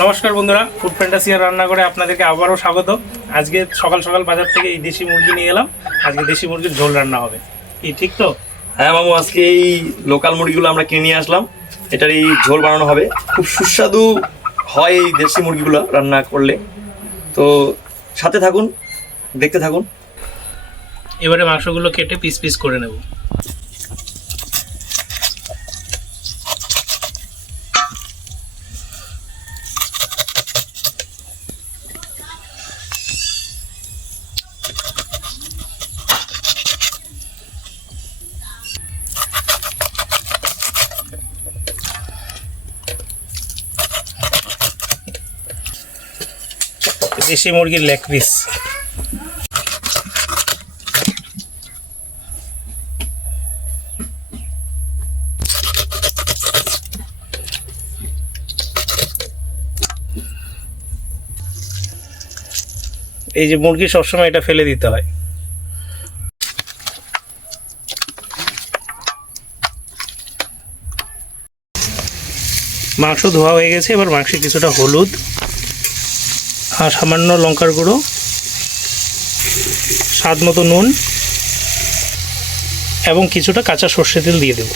নমস্কার বন্ধুরা, food Fantasia রান্না করে আপনাদেরকে আবারও স্বাগত। আজকে সকাল সকাল বাজার থেকে এই দেশি মুরগি নিয়ে এলাম। আজকে দেশি মুরগির ঝোল রান্না হবে। কি ঠিক তো? হ্যাঁ মামু, আজকে এই লোকাল মুরগিগুলো আমরা কিনে নিয়ে আসলাম। এটার এই ঝোল বানানো হবে। খুব সুস্বাদু হয় এই দেশি মুরগিগুলো রান্না করলে। তো সাথে থাকুন, দেখতে থাকুন। এবারে মাংসগুলো কেটে পিস পিস করে নেব। দেশি মুরগির লেগ পিস। এই যে মুরগি সবসময় এটা ফেলে দিতে হয়। মাংস ধোয়া হয়ে গেছে। এবার মাংসে কিছুটা হলুদ আর সামান্য লঙ্কার গুঁড়ো, স্বাদ মতো নুন এবং কিছুটা কাঁচা সর্ষে তেল দিয়ে দেব।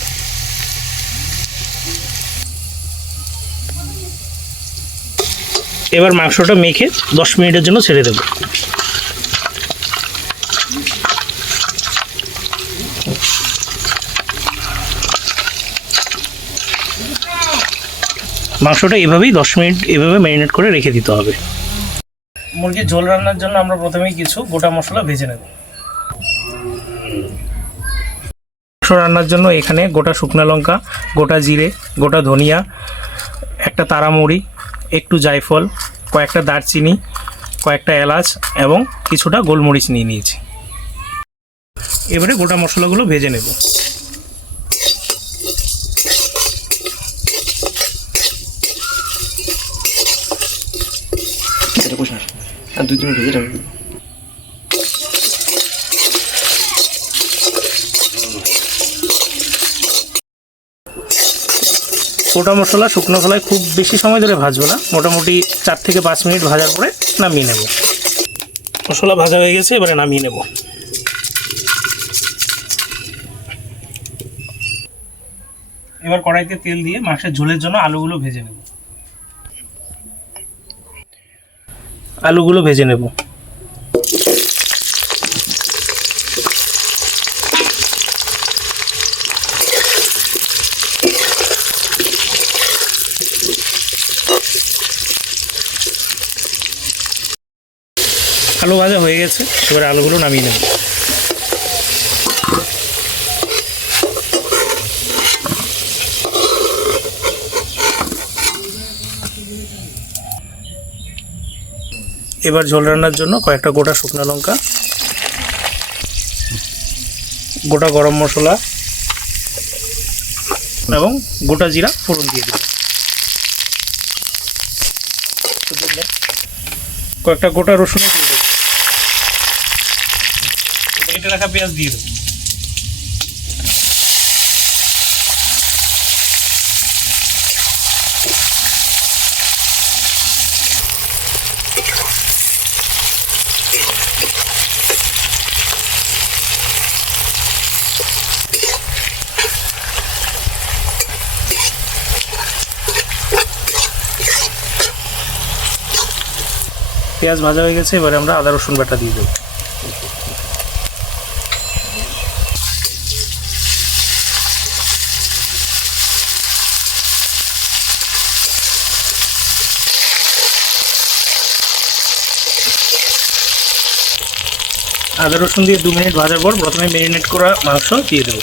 এবার মাংসটা মেখে 10 মিনিটের জন্য ছেড়ে দেব। মাংসটা এভাবেই 10 মিনিট এভাবে ম্যারিনেট করে রেখে দিতে হবে। মুরগির ঝোল রান্নার জন্য আমরা প্রথমেই কিছু গোটা মশলা ভেজে নেব। মাংস রান্নার জন্য এখানে গোটা শুকনো লঙ্কা, গোটা জিরে, গোটা ধনিয়া, একটা তারামুড়ি, একটু জায়ফল, কয়েকটা দারচিনি, কয়েকটা এলাচ এবং কিছুটা গোলমরিচ নিয়ে নিয়েছি। এবারে গোটা মশলাগুলো ভেজে নেব। আর 2 মিনিট ভেজে রাখবো। গোটা মশলা শুকনো খোলায় খুব বেশি সময় ধরে ভাজবো না, মোটামুটি 4 থেকে 5 মিনিট ভাজার পরে নামিয়ে নেব। মশলা ভাজা হয়ে গেছে, এবারে নামিয়ে নেব। এবার কড়াইতে তেল দিয়ে মাংসের ঝোলের জন্য আলুগুলো ভেজে নেব। আলুগুলো ভেজে নেব। আলু ভাজা হয়ে গেছে, এবার আলুগুলো নামিয়ে নেব। এবার ঝোল রান্নার জন্য কয়েকটা গোটা শুকনো লঙ্কা, গোটা গরম মশলা এবং গোটা জিরা ফোড়ন দিয়ে দেব। কয়েকটা গোটা রসুনও দিয়ে দেব। কেটে রাখা পেঁয়াজ দিয়ে দেব। পেঁয়াজ ভাজা হয়ে গেছে, এবারে আমরা আদা রসুন বাটা দিয়ে দেব। আদা রসুন দিয়ে 2 মিনিট ভাজার পর প্রথমে ম্যারিনেট করা মাংস দিয়ে দেব।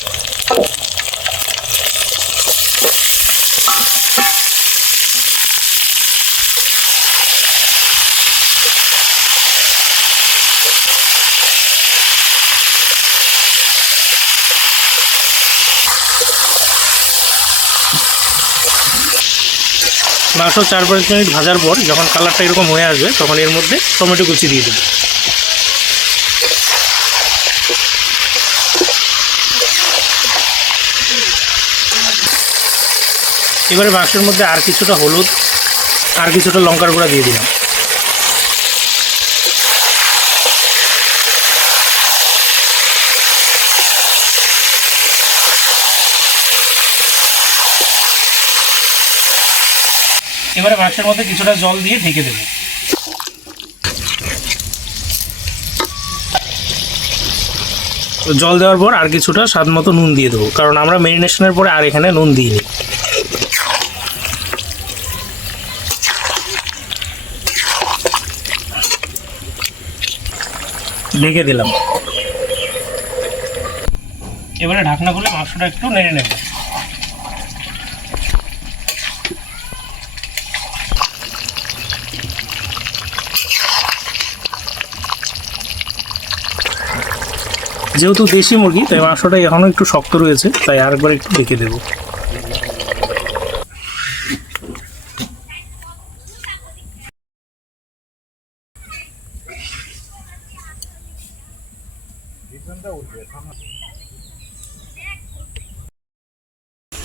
মাংস 4-5 মিনিট ভাজার পর যখন কালারটা এরকম হয়ে আসবে তখন এর মধ্যে টমেটো কুচি দিয়ে দেব। এবারে মাংসের মধ্যে আর কিছুটা হলুদ, আর কিছুটা লঙ্কার গুঁড়া দিয়ে দিলাম। এবারে মাংসের মধ্যে কিছুটা জল দিয়ে ঢেকে দেব। জল দেওয়ার পর আর কিছুটা স্বাদ মতো নুন দিয়ে দেবো, কারণ আমরা ম্যারিনেশনের পরে আর এখানে নুন দিইনি। ঢেকে দিলাম। এবারে ঢাকনা খুলে মাংসটা একটু নেড়ে নেব। যেহেতু দেশি মুরগি তাই মাংসটা এখনো একটু শক্ত রয়েছে, তাই আরেকবার একটু ঢেকে দেব।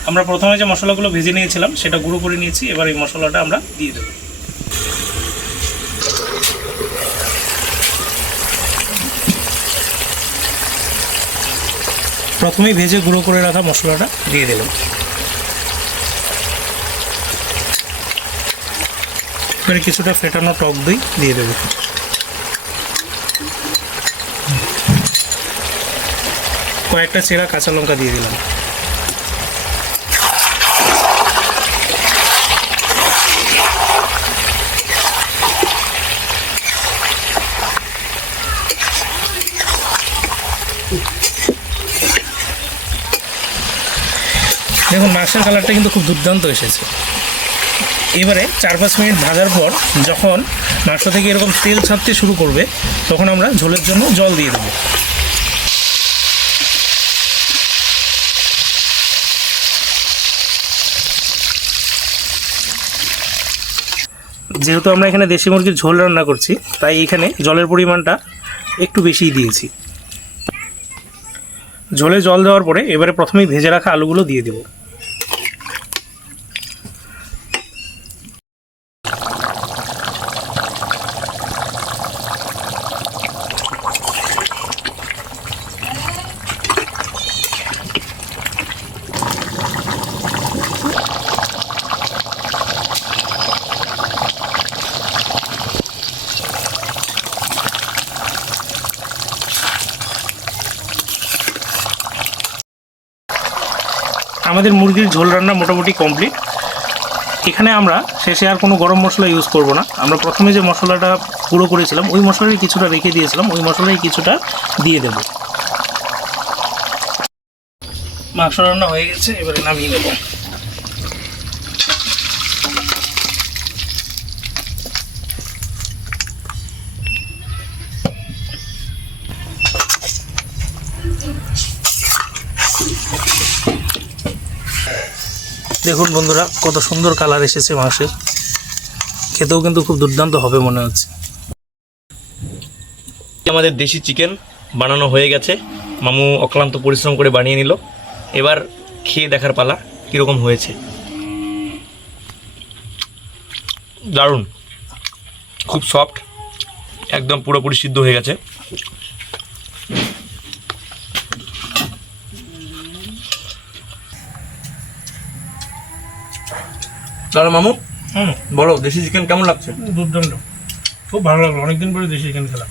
আমরা প্রথমে যে মশলাগুলো ভেজে নিয়েছিলাম সেটা গুঁড়ো করে নিয়েছি, এবার এই মশলাটা আমরা দিয়ে দেবো। প্রথমেই ভেজে গুঁড়ো করে রাখা মশলাটা দিয়ে দিলাম। এবারে কিছুটা ফেটানো টক দই দিয়ে দেবো। কয়েকটা চেরা কাঁচা লঙ্কা দিয়ে দিলাম। দেখুন মাংসের কালারটা কিন্তু খুব দুর্দান্ত এসেছে। এবারে 4-5 মিনিট ভাজার পর যখন মাংস থেকে এরকম তেল ছাড়তে শুরু করবে তখন আমরা ঝোলের জন্য জল দিয়ে দেবো। যেহেতু আমরা এখানে দেশি মুরগির ঝোল রান্না করছি তাই এখানে জলের পরিমাণটা একটু বেশিই দিয়েছি। ঝোলে জল দেওয়ার পরে এবারে প্রথমেই ভেজে রাখা আলুগুলো দিয়ে দেব। আমাদের মুরগির ঝোল রান্না মোটামুটি কমপ্লিট। এখানে আমরা শেষে আর কোনো গরম মশলা ইউজ করব না। আমরা প্রথমে যে মশলাটা গুঁড়ো করেছিলাম ওই মশলারই কিছুটা রেখে দিয়েছিলাম, ওই মশলাই কিছুটা দিয়ে দেব। মাংস রান্না হয়ে গেছে, এবারে নামিয়ে দেব। দেখুন বন্ধুরা কত সুন্দর কালার এসেছে মাংসের, খেতেও কিন্তু খুব দুর্দান্ত হবে মনে হচ্ছে। আমাদের দেশি চিকেন বানানো হয়ে গেছে, মামু অক্লান্ত পরিশ্রম করে বানিয়ে নিল। এবার খেয়ে দেখার পালা কীরকম হয়েছে। দারুণ, খুব সফট, একদম পুরোপুরি সিদ্ধ হয়ে গেছে। তাহলে মামু বলো দেশি চিকেন কেমন লাগছে? দুর্দান্ত, খুব ভালো লাগলো। অনেকদিন পরে দেশি চিকেন খেলাম।